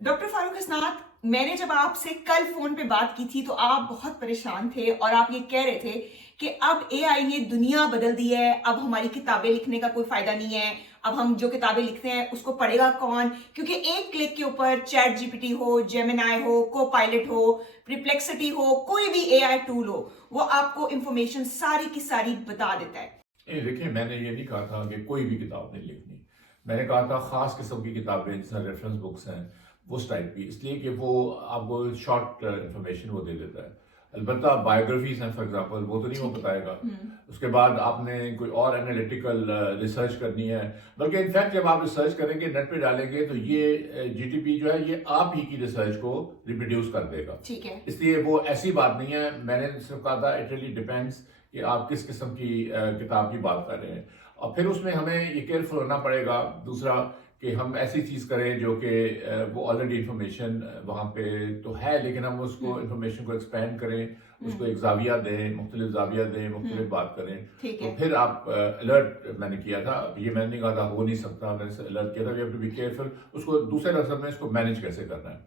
Doctor Farooq हसनात, मैंने जब आपसे कल फोन पे बात की थी तो आप बहुत परेशान थे और आप ये कह रहे थे कि अब एआई ने दुनिया बदल दी है। अब हमारी किताबें लिखने का कोई फायदा नहीं है। अब हम जो किताबें लिखते हैं उसको पढ़ेगा कौन, क्योंकि एक क्लिक के ऊपर चैट जीपीटी हो, जेमिनाई हो, को पायलट हो, प्रिप्लेक्सिटी हो, कोई भी एआई टूल हो, वो आपको इंफॉर्मेशन सारी की सारी बता देता है। नहीं देखिए, मैंने ये नहीं कहा था कि कोई भी किताब नहीं लिखनी। मैंने कहा था ख़ास किस्म की किताबें जैसे रेफरेंस बुक्स हैं, उस टाइप की, इसलिए कि वो आपको शॉर्ट इंफॉर्मेशन वो दे देता है। अलबत्ता बायोग्राफीज़ हैं फॉर एग्जांपल, वो तो नहीं वो ठीक है। बताएगा। हम्म। उसके बाद आपने कोई और एनालिटिकल रिसर्च करनी है, बल्कि इनफैक्ट जब आप रिसर्च करेंगे, नेट पे डालेंगे, तो ये जीटीपी जो है ये आप ही की रिसर्च को रिप्रोड्यूस कर देगा। ठीक है। इसलिए वो ऐसी बात नहीं है। मैंने सिर्फ कहा था इट रियली डिपेंड्स कि आप किस किस्म की किताब की बात कर रहे हैं, और फिर उसमें हमें ये केयरफुल होना पड़ेगा। दूसरा कि हम ऐसी चीज़ करें जो कि वो ऑलरेडी इंफॉर्मेशन वहाँ पे तो है, लेकिन हम उसको हम्म। इंफॉर्मेशन को एक्सपेंड करें, उसको हम्म। एक जाविया दें, मुख्तलिफ जाविया दें, हम्म। मुख्तलिफ बात करें। ठीक तो है। फिर आप अलर्ट मैंने किया था। ये मैंने नहीं कहा था हो नहीं सकता, मैंने अलर्ट किया था we have to be careful. उसको दूसरे लफ्ज़ में इसको मैनेज कैसे करना है।